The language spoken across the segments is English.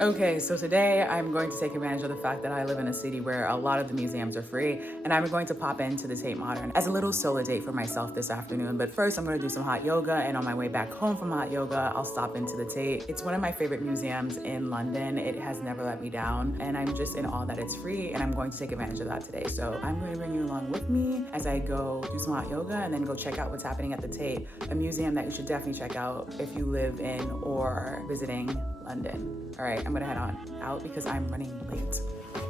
Okay, so today I'm going to take advantage of the fact that I live in a city where a lot of the museums are free, and I'm going to pop into the Tate Modern as a little solo date for myself this afternoon. But first, I'm going to do some hot yoga, and on my way back home from hot yoga, I'll stop into the Tate. It's one of my favorite museums in London. It has never let me down, and I'm just in awe that it's free, and I'm going to take advantage of that today. So I'm going to bring you along with me as I go do some hot yoga and then go check out what's happening at the Tate, a museum that you should definitely check out if you live in or visiting London. All right, I'm gonna head on out because I'm running late.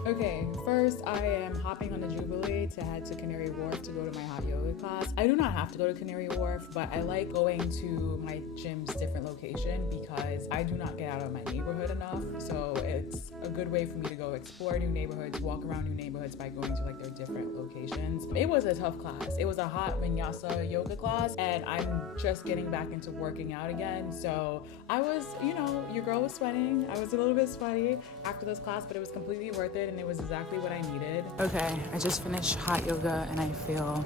Okay, first I am hopping on the Jubilee to head to Canary Wharf to go to my hot yoga class. I do not have to go to Canary Wharf, but I like going to my gym's different location because I do not get out of my neighborhood enough. So it's a good way for me to go explore new neighborhoods, walk around new neighborhoods by going to like their different locations. It was a tough class. It was a hot vinyasa yoga class, and I'm just getting back into working out again. So I was, your girl was sweating. I was a little bit sweaty after this class, but it was completely worth it. And it was exactly what I needed. Okay, I just finished hot yoga and I feel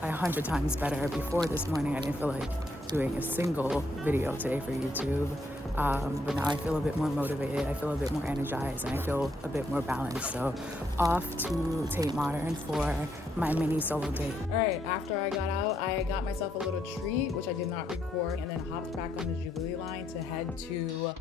100 times better. Before this morning, I didn't feel like doing a single video today for YouTube. But now I feel a bit more motivated, I feel a bit more energized, and I feel a bit more balanced. So off to Tate Modern for my mini solo date. All right, after I got out, I got myself a little treat, which I did not record, and then hopped back on the Jubilee line to head to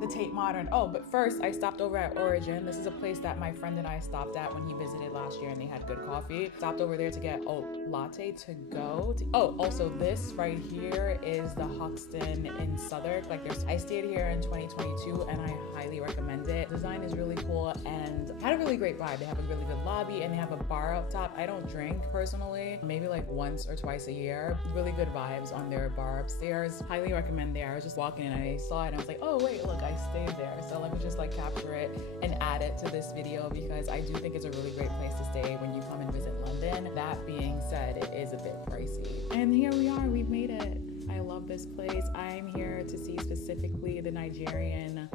the Tate Modern. Oh, but first I stopped over at Origin. This is a place that my friend and I stopped at when he visited last year, and they had good coffee. Stopped over there to get a latte to go. Also this right here is the Hoxton in Southwark. I stayed here in 2022 and I highly recommend it. Design is really cool and had a really great vibe. They have a really good lobby and they have a bar up top. I don't drink personally, maybe like once or twice a year. Really good vibes on their bar upstairs. Highly recommend there. I was just walking and I saw it and I was like, oh wait, look, I stayed there. So let me just capture it and add it to this video because I do think it's a really great place to stay when you come and visit London. That being said, it is a bit pricey. And here we are, we've made it. I love this place. I'm here to see specifically the Nigerian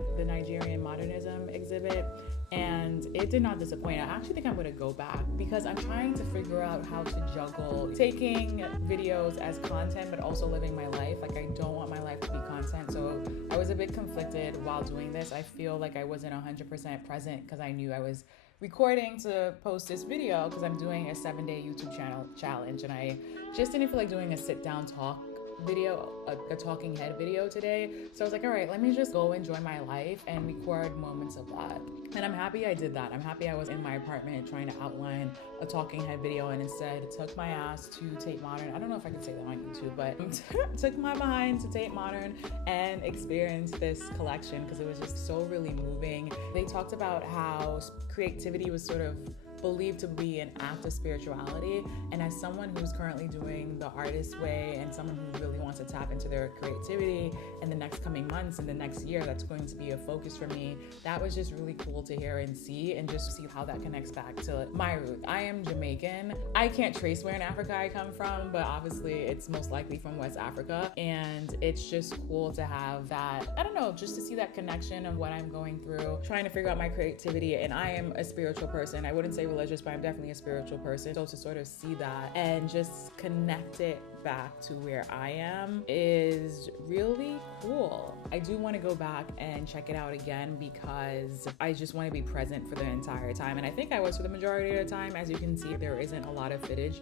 modernism exhibit, and it did not disappoint. I actually think I'm going to go back because I'm trying to figure out how to juggle taking videos as content but also living my life. I don't want my life to be content, so I was a bit conflicted while doing this. I feel like I wasn't 100% present because I knew I was recording to post this video because I'm doing a 7-day YouTube channel challenge, and I just didn't feel like doing a sit down talk video, a talking head video today. So I was like, all right, let me just go enjoy my life and record moments of that. And I'm happy I did that. I'm happy I was in my apartment trying to outline a talking head video and instead took my ass to Tate Modern. I don't know if I can say that on YouTube, but took my behind to Tate Modern and experienced this collection because it was just so really moving. They talked about how creativity was sort of believed to be an act of spirituality, and as someone who's currently doing the artist way and someone who really wants to tap into their creativity in the next coming months and the next year, that's going to be a focus for me. That was just really cool to hear and see, and just see how that connects back to my roots. I am Jamaican. I can't trace where in Africa I come from, but obviously it's most likely from West Africa, and it's just cool to have that, I don't know, just to see that connection of what I'm going through, trying to figure out my creativity. And I am a spiritual person. I wouldn't say religious, but I'm definitely a spiritual person. So to sort of see that and just connect it back to where I am is really cool. I do want to go back and check it out again because I just want to be present for the entire time. And I think I was for the majority of the time. As you can see, there isn't a lot of footage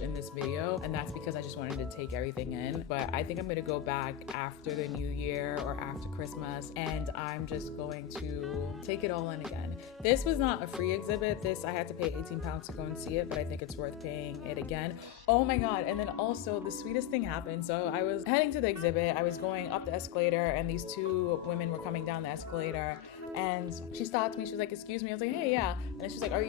in this video, and that's because I just wanted to take everything in. But I think I'm going to go back after the new year or after Christmas, and I'm just going to take it all in again. This was not a free exhibit. I had to pay 18 pounds to go and see it, but I think it's worth paying it again. Oh my God. And then also the sweetest thing happened. So I was heading to the exhibit. I was going up the escalator and these two women were coming down the escalator, and she stopped me. She was like, excuse me. I was like, hey, yeah. And then she's like, have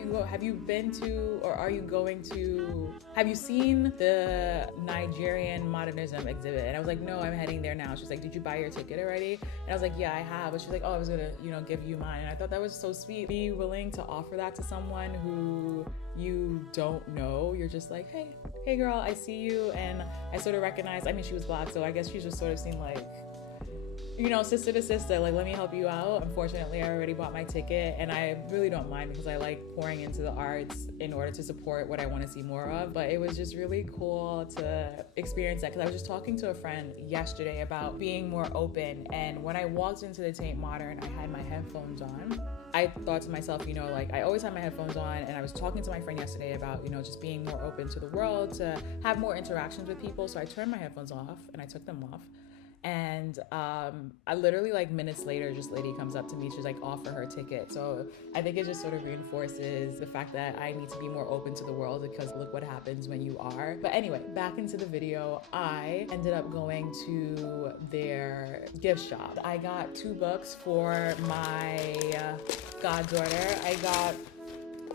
you seen the Nigerian modernism exhibit? And I was like, no, I'm heading there now. She's like, did you buy your ticket already? And I was like, yeah, I have. But she's like, oh, I was gonna, give you mine. And I thought that was so sweet. Be willing to offer that to someone who you don't know. You're just like, hey girl, I see you. And I sort of recognized, she was Black, so I guess she just sort of seemed like you know, sister to sister, like, let me help you out. Unfortunately, I already bought my ticket, and I really don't mind because I like pouring into the arts in order to support what I want to see more of. But it was just really cool to experience that, because I was just talking to a friend yesterday about being more open, and when I walked into the Tate Modern, I had my headphones on. I thought to myself, you know, like, I always have my headphones on, and I was talking to my friend yesterday about, you know, just being more open to the world, to have more interactions with people. So I turned my headphones off and I took them off. And I literally, like, minutes later, just lady comes up to me, she's like, offer her ticket. So I think it just sort of reinforces the fact that I need to be more open to the world, because look what happens when you are. But anyway, back into the video. I ended up going to their gift shop. I got 2 books for my goddaughter. I got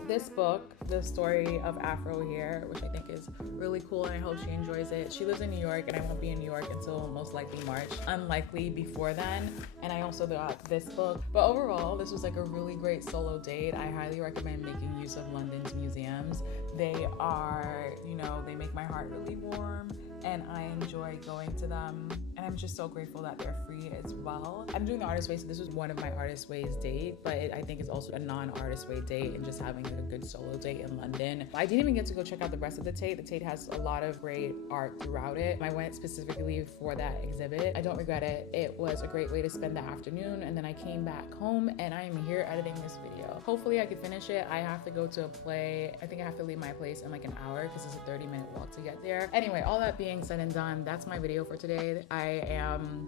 this book, The Story of Afro Hair, which I think is really cool, and I hope she enjoys it. She lives in New York, and I won't be in New York until most likely March, unlikely before then. And I also got this book. But overall, this was like a really great solo date. I highly recommend making use of London's museums. They are, you know, they make my heart really warm, and I enjoy going to them. And I'm just so grateful that they're free as well. I'm doing the Artist Way, so this was one of my Artist Ways date, but I think it's also a non-Artist Way date, and just having a good solo date in London. I didn't even get to go check out the rest of the Tate. The Tate has a lot of great art throughout it. I went specifically for that exhibit. I don't regret it. It was a great way to spend the afternoon, and then I came back home, and I am here editing this video. Hopefully I can finish it. I have to go to a play. I think I have to leave my place in like an hour, because it's a 30-minute walk to get there. Anyway, all that being said and done, that's my video for today. I am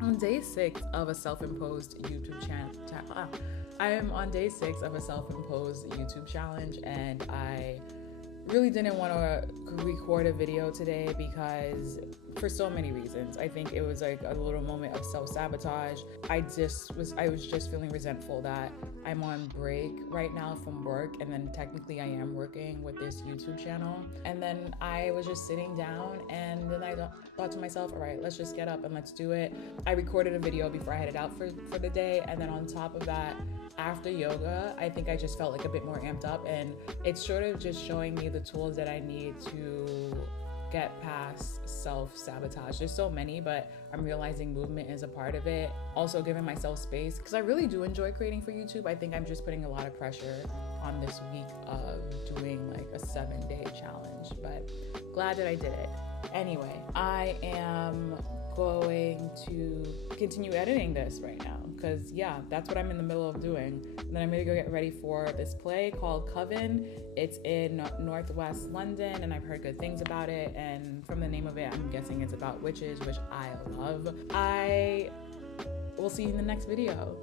on day 6 of a self-imposed YouTube channel. I am on day 6 of a self-imposed YouTube challenge, and I really didn't want to record a video today because for so many reasons. I think it was like a little moment of self-sabotage. I was just feeling resentful that I'm on break right now from work, and then technically I am working with this YouTube channel. And then I was just sitting down, and then I thought to myself, all right, let's just get up and let's do it. I recorded a video before I headed out for the day, and then on top of that, after yoga, I think I just felt like a bit more amped up, and it's sort of just showing me the tools that I need to get past self-sabotage. There's so many, but I'm realizing movement is a part of it. Also giving myself space, because I really do enjoy creating for YouTube. I think I'm just putting a lot of pressure on this week of doing like a 7-day challenge, but glad that I did it. Anyway, I am going to continue editing this right now, because yeah, that's what I'm in the middle of doing. And then I'm gonna go get ready for this play called Coven. It's in Northwest London, and I've heard good things about it, and from the name of it, I'm guessing it's about witches, which I love. I will see you in the next video.